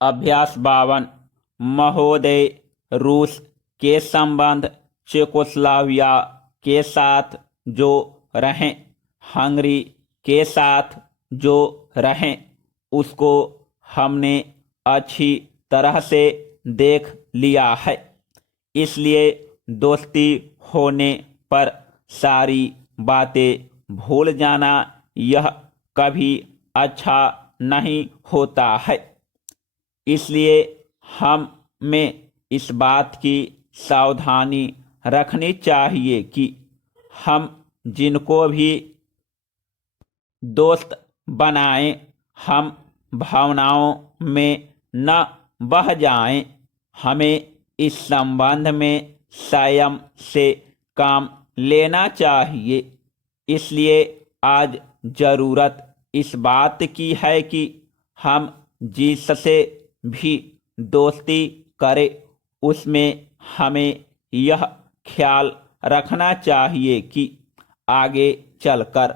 अभ्यास 52। महोदय, रूस के संबंध चेकोस्लोवाकिया के साथ जो रहें, हंगरी के साथ जो रहें, उसको हमने अच्छी तरह से देख लिया है। इसलिए दोस्ती होने पर सारी बातें भूल जाना यह कभी अच्छा नहीं होता है। इसलिए हमें इस बात की सावधानी रखनी चाहिए कि हम जिनको भी दोस्त बनाएं, हम भावनाओं में न बह जाएं। हमें इस संबंध में संयम से काम लेना चाहिए। इसलिए आज जरूरत इस बात की है कि हम जिससे भी दोस्ती करें, उसमें हमें यह ख्याल रखना चाहिए कि आगे चलकर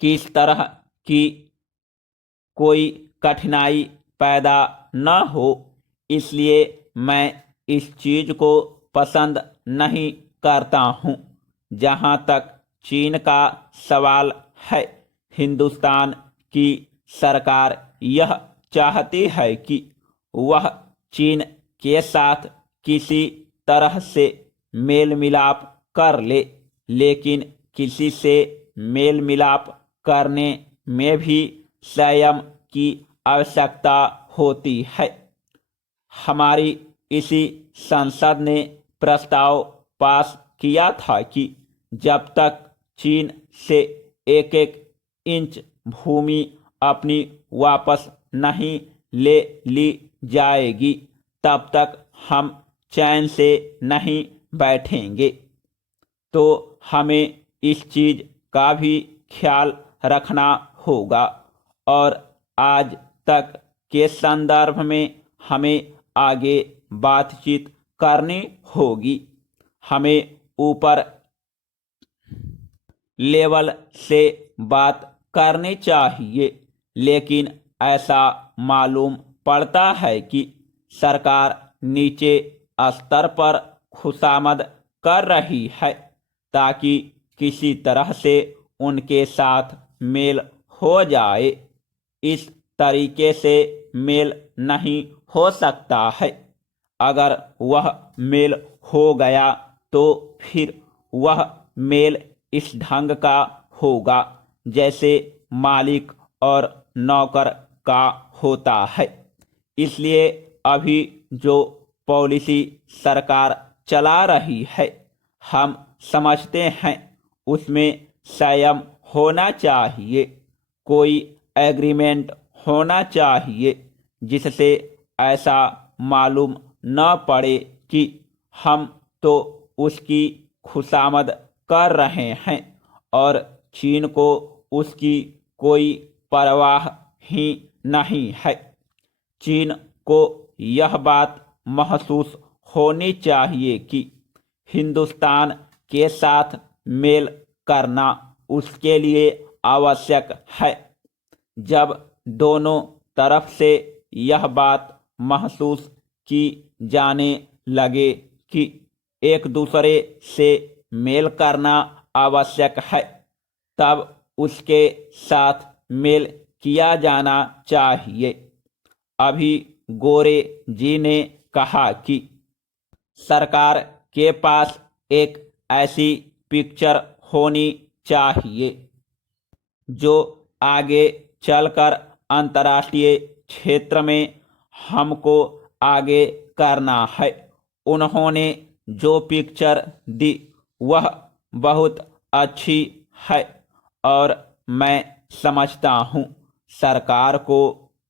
किस तरह की कोई कठिनाई पैदा न हो। इसलिए मैं इस चीज को पसंद नहीं करता हूँ। जहाँ तक चीन का सवाल है, हिंदुस्तान की सरकार यह चाहती है कि वह चीन के साथ किसी तरह से मेल मिलाप कर ले, लेकिन किसी से मेल मिलाप करने में भी संयम की आवश्यकता होती है। हमारी इसी संसद ने प्रस्ताव पास किया था कि जब तक चीन से एक एक इंच भूमि अपनी वापस नहीं ले ली जाएगी, तब तक हम चैन से नहीं बैठेंगे। तो हमें इस चीज का भी ख्याल रखना होगा और आज तक के संदर्भ में हमें आगे बातचीत करनी होगी। हमें ऊपर लेवल से बात करनी चाहिए, लेकिन ऐसा मालूम पड़ता है कि सरकार नीचे स्तर पर खुशामद कर रही है ताकि किसी तरह से उनके साथ मेल हो जाए। इस तरीके से मेल नहीं हो सकता है। अगर वह मेल हो गया तो फिर वह मेल इस ढंग का होगा जैसे मालिक और नौकर का होता है। इसलिए अभी जो पॉलिसी सरकार चला रही है, हम समझते हैं उसमें संयम होना चाहिए। कोई एग्रीमेंट होना चाहिए जिससे ऐसा मालूम न पड़े कि हम तो उसकी खुशामद कर रहे हैं और चीन को उसकी कोई परवाह ही नहीं है। चीन को यह बात महसूस होनी चाहिए कि हिंदुस्तान के साथ मेल करना उसके लिए आवश्यक है। जब दोनों तरफ से यह बात महसूस की जाने लगे कि एक दूसरे से मेल करना आवश्यक है, तब उसके साथ मेल किया जाना चाहिए। अभी गोरे जी ने कहा कि सरकार के पास एक ऐसी पिक्चर होनी चाहिए जो आगे चलकर अंतर्राष्ट्रीय क्षेत्र में हमको आगे करना है। उन्होंने जो पिक्चर दी वह बहुत अच्छी है और मैं समझता हूँ सरकार को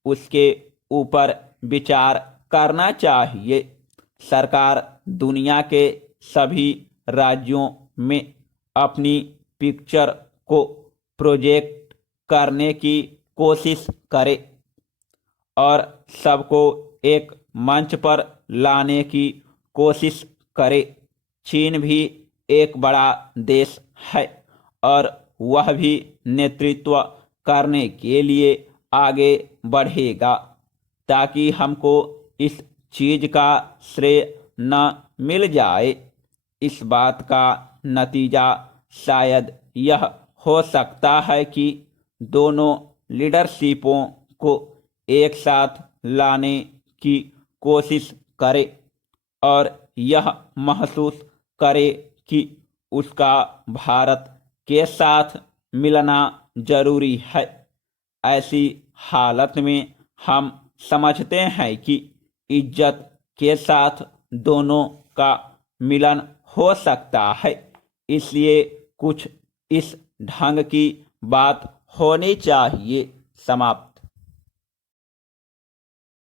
उसके ऊपर विचार करना चाहिए। सरकार दुनिया के सभी राज्यों में अपनी पिक्चर को प्रोजेक्ट करने की कोशिश करे और सबको एक मंच पर लाने की कोशिश करे। चीन भी एक बड़ा देश है और वह भी नेतृत्व करने के लिए आगे बढ़ेगा। ताकि हमको इस चीज का श्रेय न मिल जाए। इस बात का नतीजा शायद यह हो सकता है कि दोनों लीडरशिपों को एक साथ लाने की कोशिश करे और यह महसूस करे कि उसका भारत के साथ मिलना जरूरी है। ऐसी हालत में हम समझते हैं कि इज्जत के साथ दोनों का मिलन हो सकता है। इसलिए कुछ इस ढंग की बात होनी चाहिए। समाप्त।